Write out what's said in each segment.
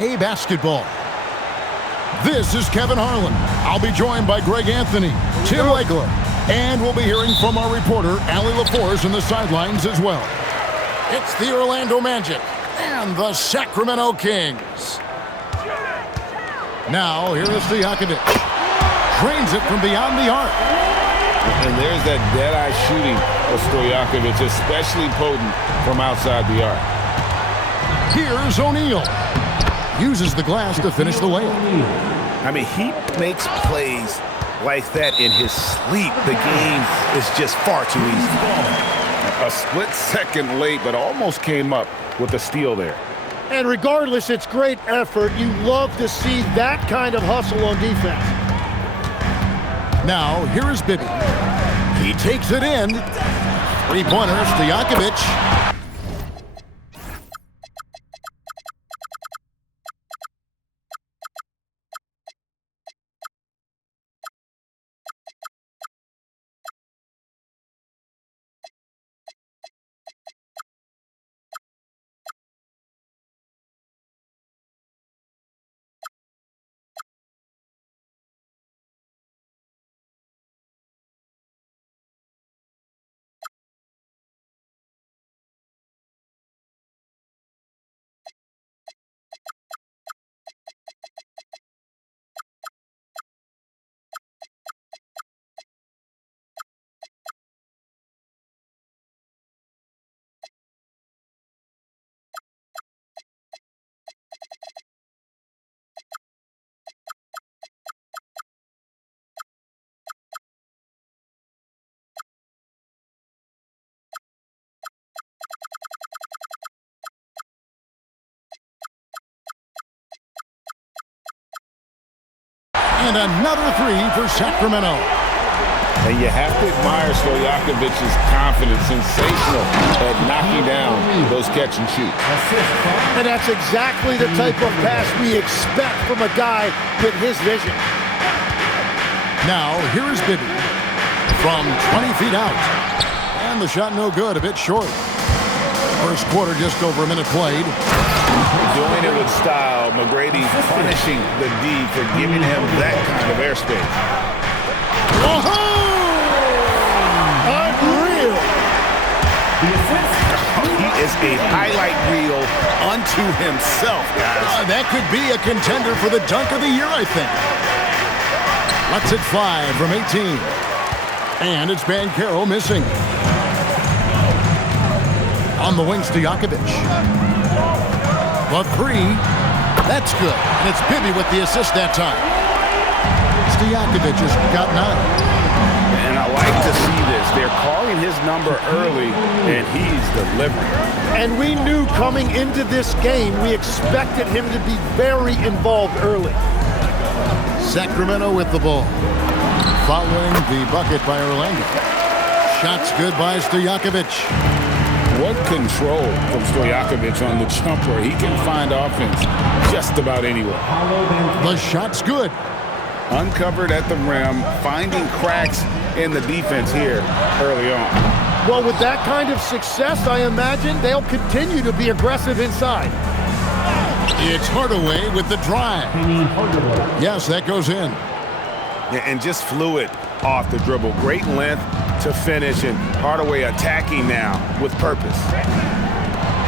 A basketball. This is Kevin Harlan. I'll be joined by Greg Anthony, Tim Legler, and we'll be hearing from our reporter, Allie LaForce, in the sidelines as well. It's the Orlando Magic and the Sacramento Kings. Now, here is Stojakovic. Drains it from beyond the arc. And there's that dead-eye shooting of Stojakovic, especially potent from outside the arc. Here's O'Neal. Uses the glass to finish the layup. I mean, he makes plays like that in his sleep. The game is just far too easy. A split second late, but almost came up with a steal there. And regardless, it's great effort. You love to see that kind of hustle on defense. Now, here is Bibby. He takes it in. Three-pointer, Stojakovic. And another three for Sacramento. And you have to admire Stojakovic's confidence, sensational at knocking down those catch and shoot. And that's exactly the type of pass we expect from a guy with his vision. Now, here is Bibby from 20 feet out. And the shot no good, a bit short. First quarter, just over a minute played. Doing it with style. McGrady punishing the D for giving him that kind of airspace. Oh! Unreal! He is a highlight reel unto himself, guys. That could be a contender for the dunk of the year, I think. Lets it fly from 18. And it's Banchero missing. On the wing, Stojakovic. The three. That's good. And it's Bibby with the assist that time. Stojakovic has got 9. And I like to see this. They're calling his number early, and he's delivering. And we knew coming into this game, we expected him to be very involved early. Sacramento with the ball. Following the bucket by Orlando. Shots good by Stojakovic. What control from Stojakovic on the jumper. He can find offense just about anywhere. The shot's good. Uncovered at the rim, finding cracks in the defense here early on. Well, with that kind of success, I imagine they'll continue to be aggressive inside. It's Hardaway with the drive. Yes, that goes in. And just fluid off the dribble. Great length to finish, and Hardaway attacking now with purpose.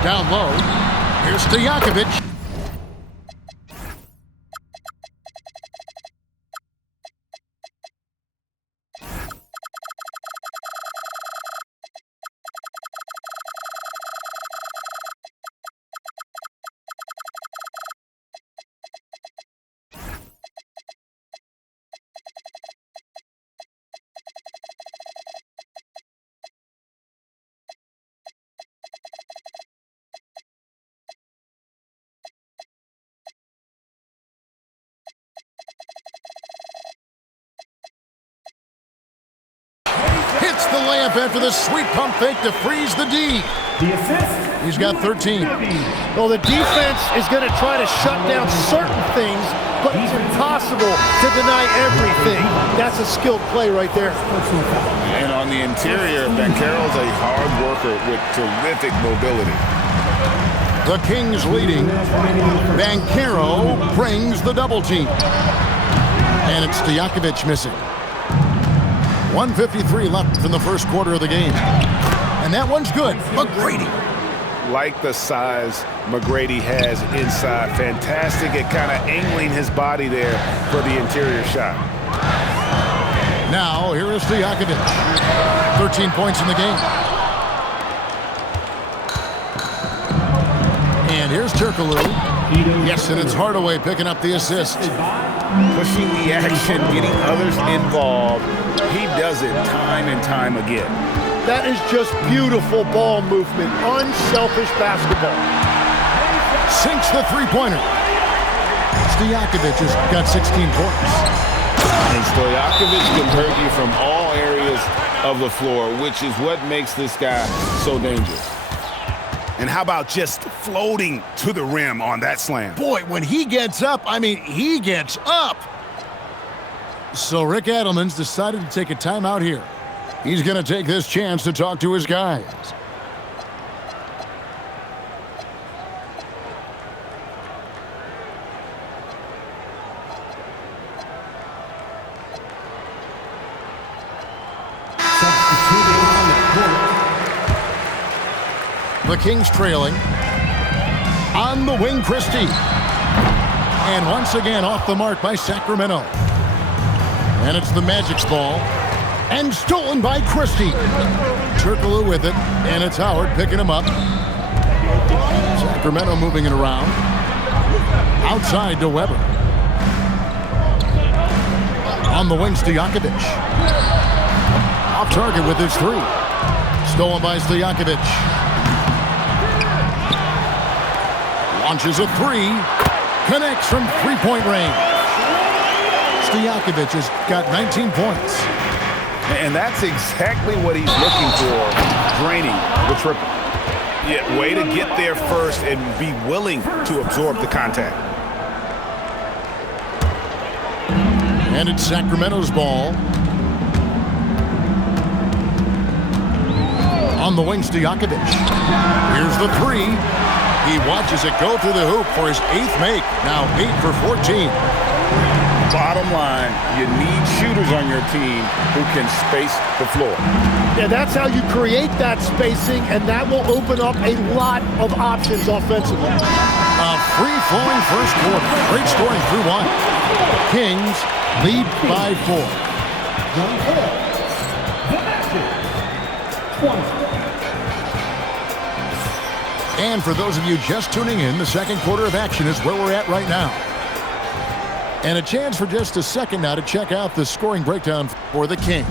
Down low. Here's Stojakovic. Hits the layup after the sweet pump fake to freeze the D. The assist. He's got 13. Well, the defense is going to try to shut down certain things, but it's impossible to deny everything. That's a skilled play right there. And on the interior, Banchero's a hard worker with terrific mobility. The Kings leading. Banchero brings the double team. And it's Stojakovic missing. 1:53 left in the first quarter of the game. And that one's good. McGrady. Like the size McGrady has inside. Fantastic at kind of angling his body there for the interior shot. Now, here is Stojakovic. 13 points in the game. And here's Turkoglu. Yes, and it's Hardaway picking up the assist. Pushing the action, getting others involved. He does it time and time again. That is just beautiful ball movement. Unselfish basketball. Sinks the three-pointer. Stojakovic has got 16 points. And Stojakovic can hurt you from all areas of the floor, which is what makes this guy so dangerous. And how about just floating to the rim on that slam? Boy, when he gets up, I mean, he gets up. So Rick Adelman's decided to take a timeout here. He's going to take this chance to talk to his guys. The Kings trailing. On the wing, Christie. And once again off the mark by Sacramento. And it's the Magic's ball. And stolen by Christie. Turkoglu with it. And it's Howard picking him up. Sacramento moving it around. Outside to Weber. On the wing, Stojakovic. Off target with his three. Stolen by Stojakovic. Launches a three. Connects from three-point range. Stojakovic has got 19 points. And that's exactly what he's looking for, draining the triple. Yeah, way to get there first and be willing to absorb the contact. And it's Sacramento's ball. On the wing, Stojakovic. Here's the three. He watches it go through the hoop for his 8th make. Now 8 for 14. Bottom line, you need shooters on your team who can space the floor. Yeah, that's how you create that spacing, and that will open up a lot of options offensively. A free-flowing first quarter. Great scoring through one. Kings lead by 4. And for those of you just tuning in, the second quarter of action is where we're at right now. And a chance for just a second now to check out the scoring breakdown for the Kings.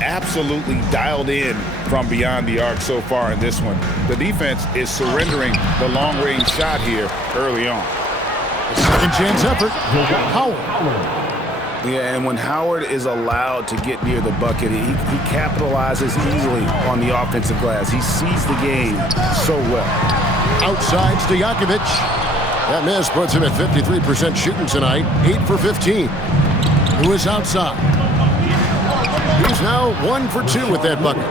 Absolutely dialed in from beyond the arc so far in this one. The defense is surrendering the long-range shot here early on. Second chance effort. Howard. Yeah, and when Howard is allowed to get near the bucket, he capitalizes easily on the offensive glass. He sees the game so well. Outside, Stojakovic. That miss puts him at 53% shooting tonight. 8 for 15. Who is outside? He's now 1 for 2 with that bucket.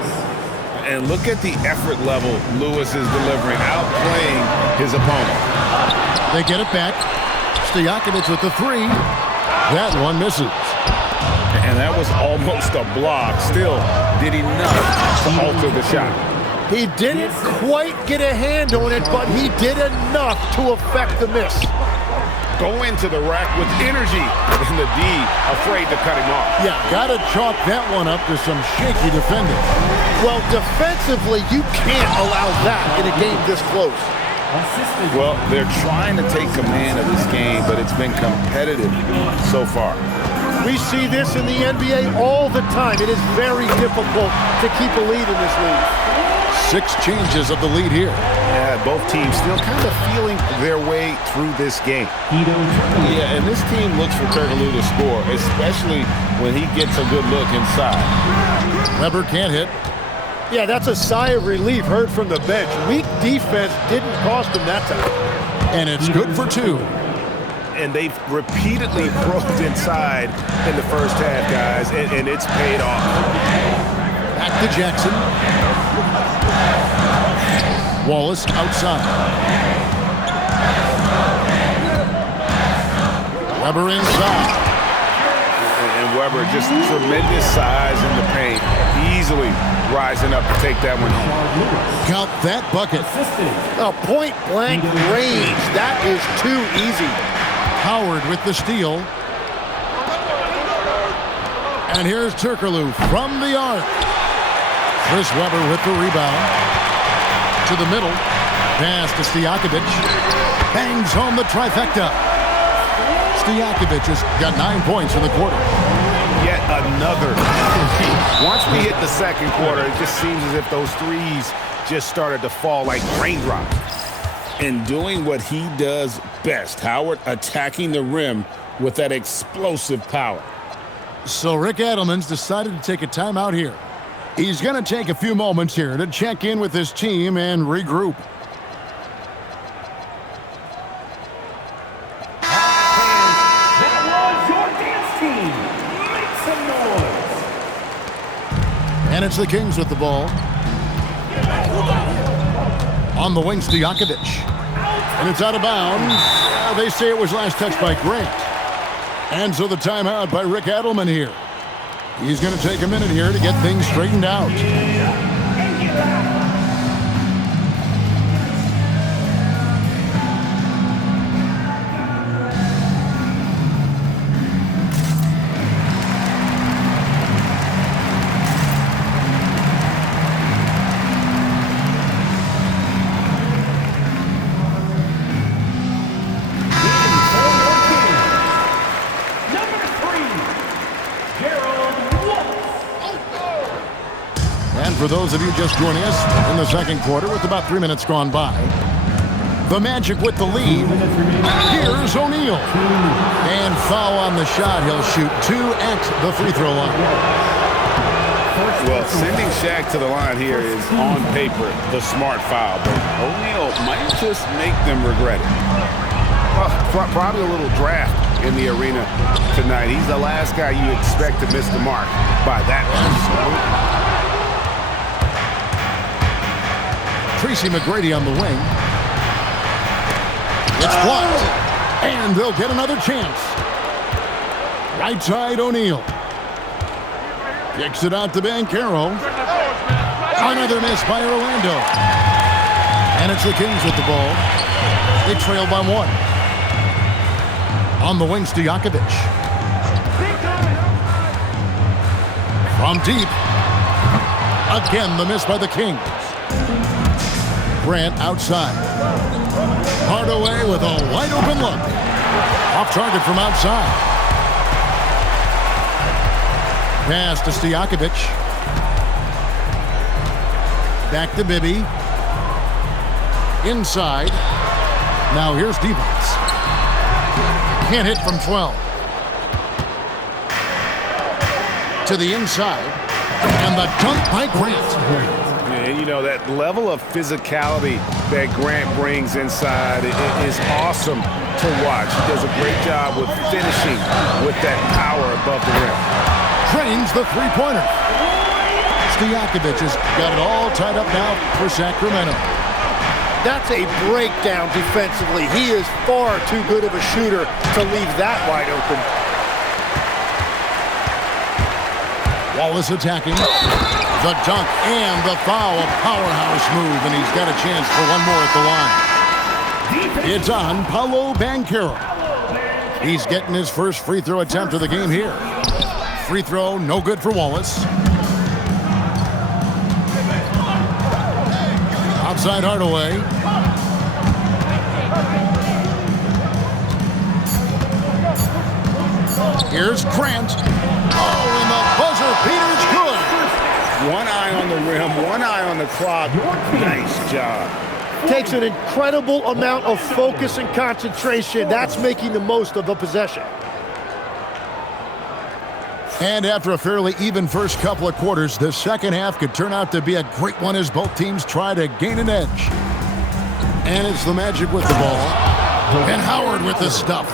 And look at the effort level Lewis is delivering, outplaying his opponent. They get it back. Stojakovic with the three. That one misses. And that was almost a block. Still did enough to alter the shot. He didn't quite get a hand on it, but he did enough to affect the miss. Go into the rack with energy, and the D afraid to cut him off. Yeah, got to chalk that one up to some shaky defending. Well, defensively, you can't allow that in a game this close. Well, they're trying to take command of this game, but it's been competitive so far. We see this in the NBA all the time. It is very difficult to keep a lead in this league. 6 changes of the lead here. Yeah, both teams still kind of feeling their way through this game. Yeah, and this team looks for Turkoglu to score, especially when he gets a good look inside. Weber can't hit. Yeah, that's a sigh of relief heard from the bench. Weak defense didn't cost them that time. And it's good for 2. And they've repeatedly broke inside in the first half, guys, and it's paid off. Back to Jackson. Wallace outside. Weber inside. And Weber, just tremendous size in the paint. Easily rising up to take that one home. Count that bucket. A point-blank range. That is too easy. Howard with the steal. And here's Turkoglu from the arc. Chris Weber with the rebound. To the middle. Pass to Stojakovic. Bangs home the trifecta. Stojakovic has got 9 points in the quarter. Yet another. Once we hit the second quarter, it just seems as if those threes just started to fall like raindrops. And doing what he does best, Howard attacking the rim with that explosive power. So Rick Adelman's decided to take a timeout here. He's going to take a few moments here to check in with his team and regroup. And it's the Kings with the ball. On the wing, Stojakovic. And it's out of bounds. They say it was last touched by Grant. And so the timeout by Rick Adelman here. He's going to take a minute here to get things straightened out. For those of you just joining us in the second quarter with about 3 minutes gone by, the Magic with the lead. Here's O'Neal. And foul on the shot. He'll shoot 2 at the free throw line. Well, sending Shaq to the line here is on paper the smart foul, but O'Neal might just make them regret it. Well, probably a little draft in the arena tonight. He's the last guy you expect to miss the mark by that much. Tracy McGrady on the wing. It's blocked. And they'll get another chance. Right side, O'Neal. Kicks it out to Banchero. Another miss by Orlando. And it's the Kings with the ball. They trail by 1. On the wing, Stojakovic. From deep. Again, the miss by the Kings. Grant outside. Hardaway with a wide open look. Off target from outside. Pass to Stojakovic. Back to Bibby. Inside. Now here's Devons. Can't hit from 12. To the inside. And the dunk by Grant. And, you know, that level of physicality that Grant brings inside is awesome to watch. He does a great job with finishing with that power above the rim. Drains the three-pointer. Stojakovic has got it all tied up now for Sacramento. That's a breakdown defensively. He is far too good of a shooter to leave that wide open. Wallace attacking. The dunk and the foul. A powerhouse move, and he's got a chance for one more at the line. It's on Paolo Banchero. He's getting his first free throw attempt of the game here. Free throw, no good for Wallace. Outside Hardaway. Here's Grant. Oh, and the buzzer beater's good. One eye on the rim, one eye on the clock. Nice job. Takes an incredible amount of focus and concentration. That's making the most of the possession. And after a fairly even first couple of quarters, the second half could turn out to be a great one as both teams try to gain an edge. And it's the Magic with the ball. And Howard with the stuff.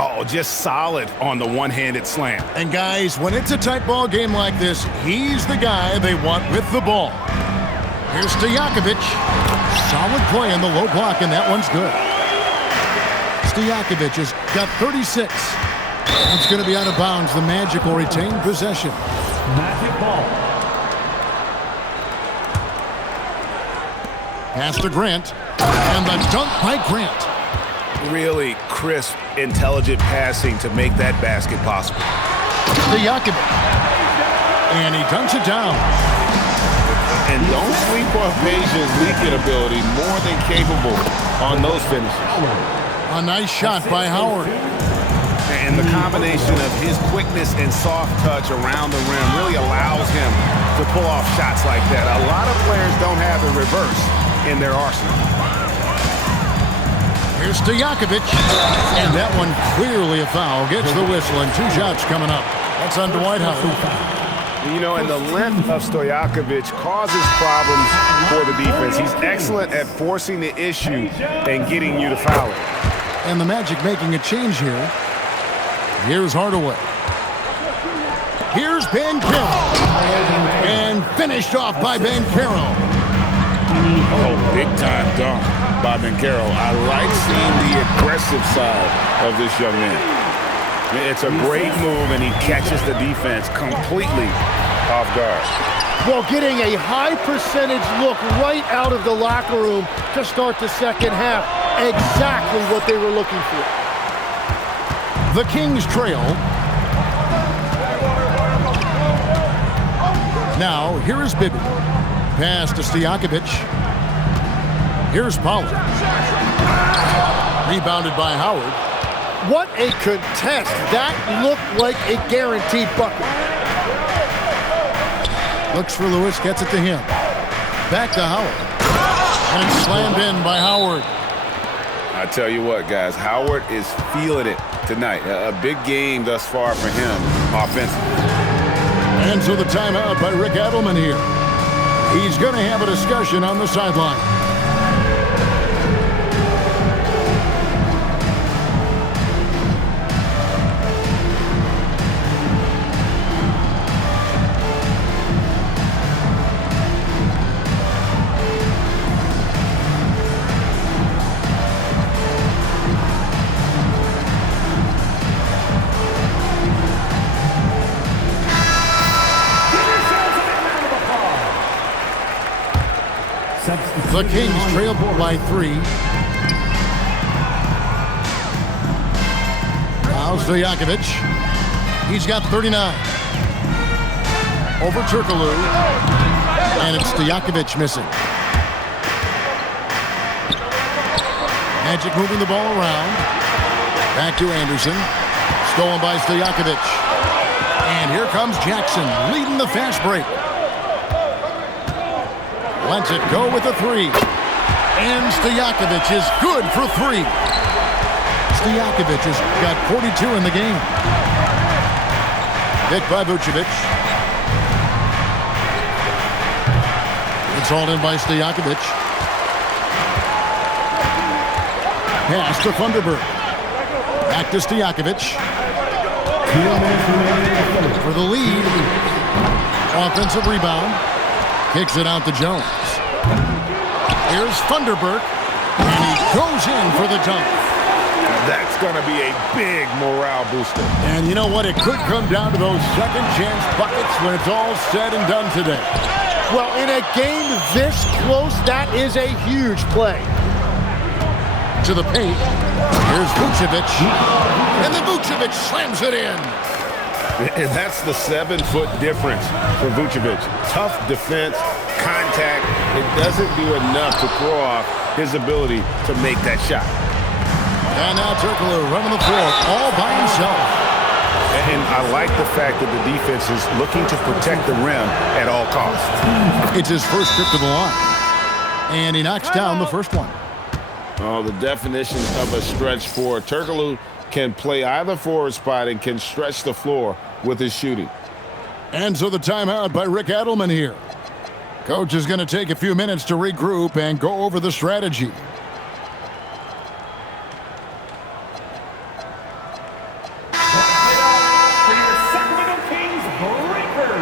Oh, just solid on the one-handed slam. And guys, when it's a tight ball game like this, he's the guy they want with the ball. Here's Stojakovic. Solid play in the low block, and that one's good. Stojakovic has got 36. It's going to be out of bounds. The Magic will retain possession. Magic ball. Pass to Grant. And the dunk by Grant. Really crisp, intelligent passing to make that basket possible. Stojakovic. And he dunks it down. And don't sleep on Peja's leaking ability, more than capable on those finishes. A nice shot by Howard. And the combination of his quickness and soft touch around the rim really allows him to pull off shots like that. A lot of players don't have the reverse in their arsenal. Here's Stojakovic. And that one clearly a foul. Gets the whistle, and 2 shots coming up. That's on Dwight Howard. You know, and the length of Stojakovic causes problems for the defense. He's excellent at forcing the issue and getting you to foul it. And the Magic making a change here. Here's Hardaway. Here's Banchero. And finished off by Banchero. Oh, big-time dunk by Banchero. I like seeing the aggressive side of this young man. It's a great move, and he catches the defense completely off guard. Well, getting a high percentage look right out of the locker room to start the second half. Exactly what they were looking for. The Kings trail. Now, here is Bibby. Pass to Stojakovic. Here's Pollard. Rebounded by Howard. What a contest. That looked like a guaranteed bucket. Looks for Lewis, gets it to him. Back to Howard. And it's slammed in by Howard. I tell you what, guys, Howard is feeling it tonight. A big game thus far for him offensively. And so the timeout by Rick Edelman here. He's going to have a discussion on the sideline. The Kings trail by 3. Now Stojakovic. He's got 39. Over Turkoglu. And it's Stojakovic missing. Magic moving the ball around. Back to Anderson. Stolen by Stojakovic. And here comes Jackson leading the fast break. Lets it go with a 3. And Stojakovic is good for 3. Stojakovic has got 42 in the game. Hit by Vucevic. It's hauled in by Stojakovic. Pass to Thunderbird. Back to Stojakovic. For the lead. Offensive rebound. Kicks it out to Jones. Here's Thunderbird. And he goes in for the dunk. That's going to be a big morale booster. And you know what? It could come down to those second chance buckets when it's all said and done today. Well, in a game this close, that is a huge play. To the paint. Here's Vucevic. And then Vucevic slams it in. And that's the 7-foot difference for Vucevic. Tough defense, contact. It doesn't do enough to throw off his ability to make that shot. And now Turkoglu running the floor all by himself. And I like the fact that the defense is looking to protect the rim at all costs. It's his first trip to the line. And he knocks down the first one. Oh, the definition of a stretch forward. Turkoglu can play either forward spot and can stretch the floor with his shooting. And so the timeout by Rick Edelman here. Coach is going to take a few minutes to regroup and go over the strategy. For your Sacramento Kings breaker.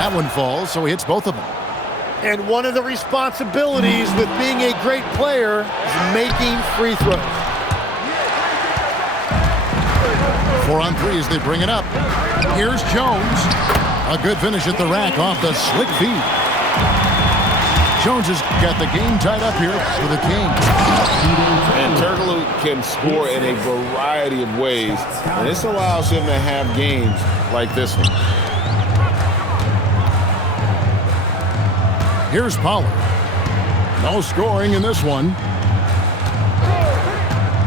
That one falls, so he hits both of them. And one of the responsibilities with being a great player is making free throws. 4 on 3 as they bring it up. Here's Jones. A good finish at the rack off the slick feed. Jones has got the game tied up here for the Kings. And Turkoglu can score in a variety of ways, and this allows him to have games like this one. Here's Pollard. No scoring in this one.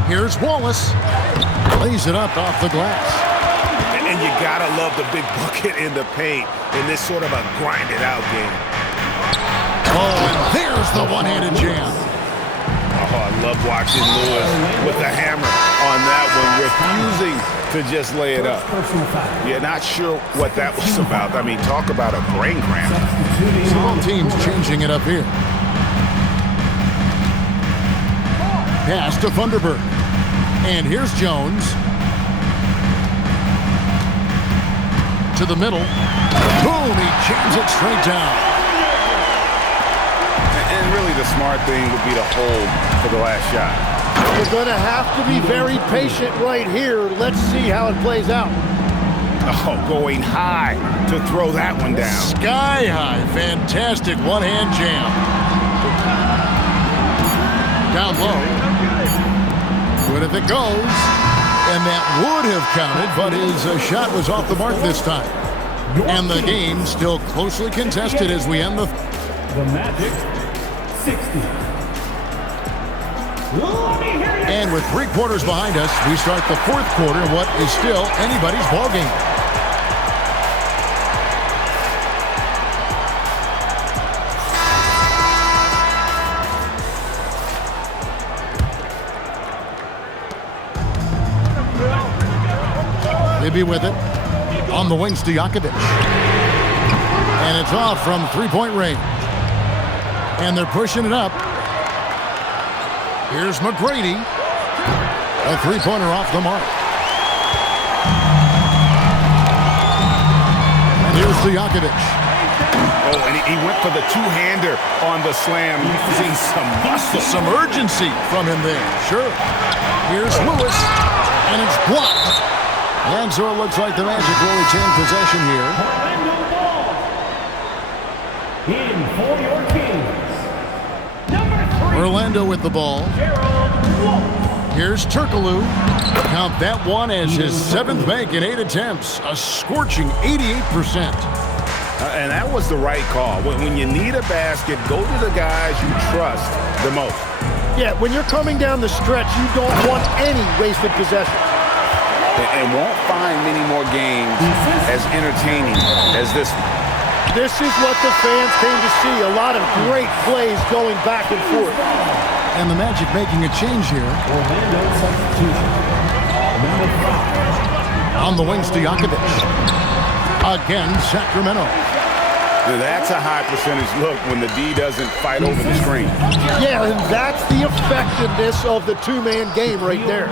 Here's Wallace. Lays it up off the glass. And you gotta love the big bucket in the paint in this sort of a grinded-out game. Oh, and there's the one-handed jam. Oh, I love watching Lewis with the hammer on that one, refusing to just lay it up. You're not sure what that was about. I mean, talk about a brain cramp. So both teams changing it up here. Pass to Funderburg. And here's Jones. To the middle. Boom, he jams it straight down. And really the smart thing would be to hold for the last shot. You're going to have to be very patient right here. Let's see how it plays out. Oh, going high to throw that one down. Sky high. Fantastic one-hand jam. Down low. Good if it goes. And that would have counted, but his shot was off the mark this time. And the game still closely contested as we end the Magic 60. And with 3 quarters behind us, we start the 4th quarter in what is still anybody's ball game. Libby with it. On the wings to Jakovic. And it's off from 3-point range. And they're pushing it up. Here's McGrady. A 3-pointer off the mark. And here's to Jakovic. Oh, and he went for the two-hander on the slam, using some muscle. Some urgency from him there. Sure. Here's Lewis. And it's blocked. And so it looks like the Magic will retain possession here. In for your Kings, number 3. Orlando with the ball. Here's Turkoglu. Count that one as his 7th make in 8 attempts. A scorching 88%. And that was the right call. When you need a basket, go to the guys you trust the most. Yeah, when you're coming down the stretch, you don't want any wasted possession. And won't find many more games as entertaining as this one. This is what the fans came to see. A lot of great plays going back and forth. And the Magic making a change here. Orlando substitution. Number 5. On the wings to Jakovic. Again, Sacramento. Now that's a high percentage look when the D doesn't fight over the screen. Yeah, and that's the effectiveness of the two-man game right there.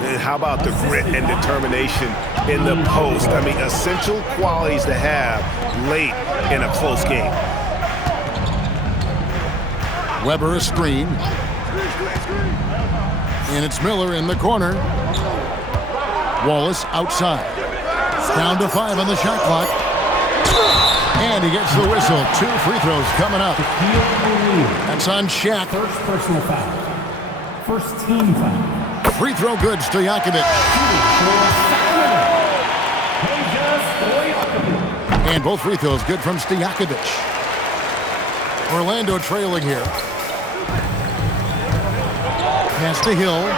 And how about the grit and determination in the post? I mean, essential qualities to have late in a close game. Weber a screen. And it's Miller in the corner. Wallace outside. Down to 5 on the shot clock. And he gets the whistle. 2 free throws coming up. That's on Shaq. First personal foul. First team foul. Free throw goods to Jakovic. And both free throws good from Stojakovic. Orlando trailing here. Pass to Hill.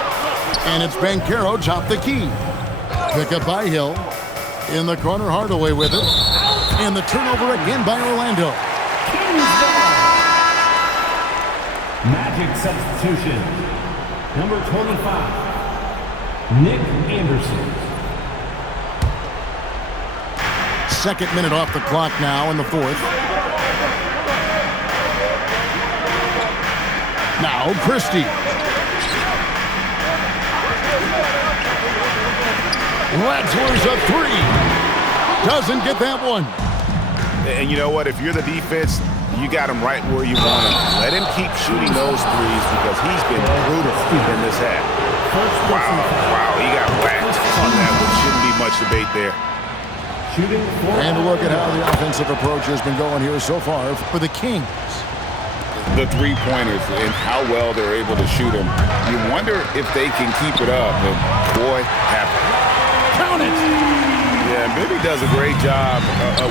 And it's Banchero top the key. Pick up by Hill. In the corner, Hardaway with it. And the turnover again by Orlando. Magic substitution. Number 25, Nick Anderson. 2nd minute off the clock now in the 4th. Now Christie. Ratzler's a 3. Doesn't get that one. And you know what? If you're the defense, you got him right where you want him. Let him keep shooting those threes because he's been brutal in this half. Wow, he got whacked on that one. Shouldn't be much debate there. And a look at how the offensive approach has been going here so far for the Kings. The three-pointers and how well they're able to shoot them. You wonder if they can keep it up. And boy, Count it! Yeah, Bibby does a great job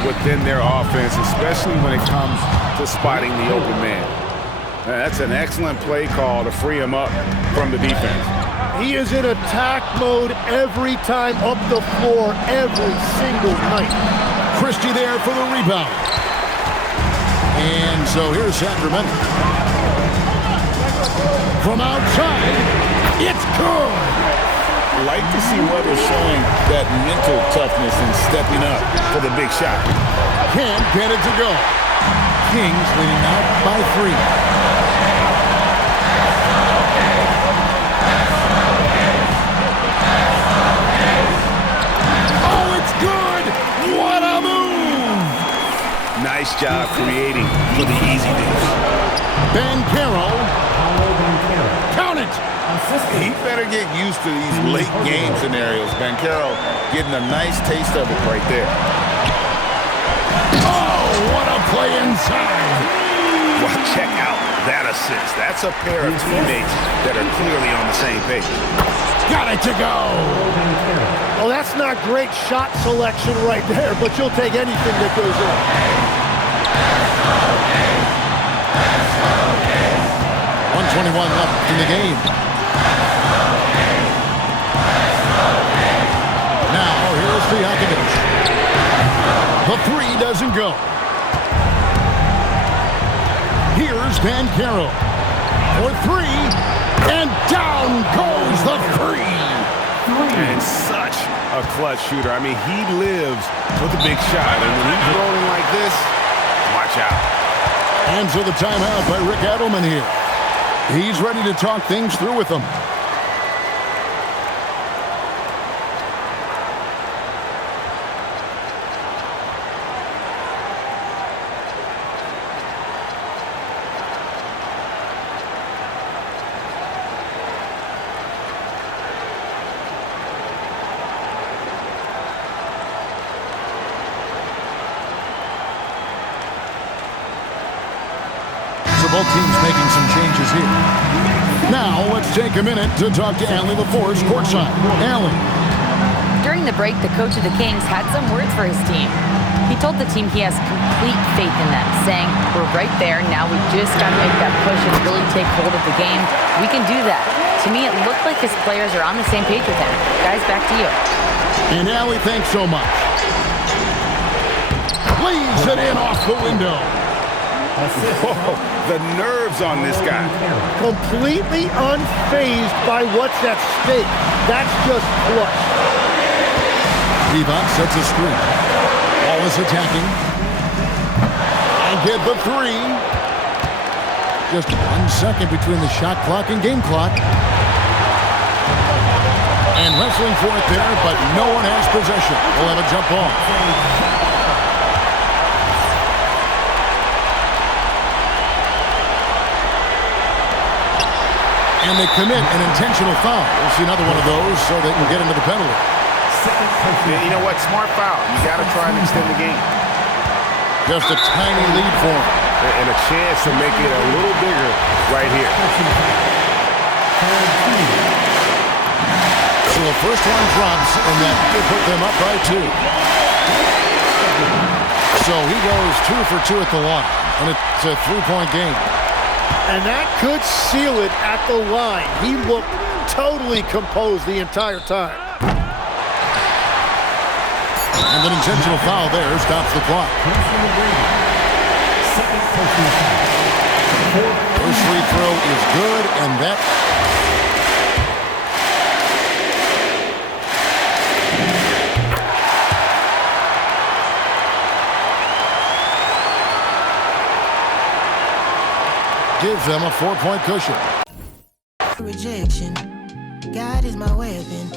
within their offense, especially when it comes to spotting the open man. That's an excellent play call to free him up from the defense. He is in attack mode every time up the floor, every single night. Christie there for the rebound. And so here's Sacramento. From outside, it's good. Like to see Weather showing that mental toughness and stepping up for the big shot. Can't get it to go. Kings leading out by 3. Nice job creating for the easy deuce. Banchero. Count it! He better get used to these late game scenarios. Banchero getting a nice taste of it right there. Oh, what a play inside! Well, check out that assist. That's a pair of teammates that are clearly on the same page. Got it to go! Well, that's not great shot selection right there, but you'll take anything that goes in. 1:21 left in the game. Now, here's Fiakovic. The three doesn't go. Here's Banchero for 3, and down goes the 3. And such a clutch shooter. I mean, he lives for the big shot, and when he's rolling like this, watch out. And so the timeout by Rick Adelman here. He's ready to talk things through with them. Both teams making some changes here. Now, let's take a minute to talk to Allie LaForce courtside. Allie. During the break, the coach of the Kings had some words for his team. He told the team he has complete faith in them, saying, "We're right there. Now we just got to make that push and really take hold of the game. We can do that." To me, it looked like his players are on the same page with him. Guys, back to you. And Allie, thanks so much. Leaves it in off the window. Whoa, the nerves on this guy. Completely unfazed by what's at stake. That's just clutch. Divac sets a screen. Wallace attacking. And get the 3. Just 1 second between the shot clock and game clock. And wrestling for it there, but no one has possession. We'll have a jump ball. And they commit an intentional foul. We'll see another one of those so they can get into the penalty. Yeah, you know what? Smart foul. You got to try and extend the game. Just a tiny lead for them. And a chance to make it a little bigger right here. So the first one drops, and that will put them up by 2. So he goes 2 for 2 at the line, and it's a 3-point game. And that could seal it at the line. He looked totally composed the entire time. And an intentional foul there stops the clock. First free throw is good, and that... gives them a 4-point cushion. Rejection, God is my weapon.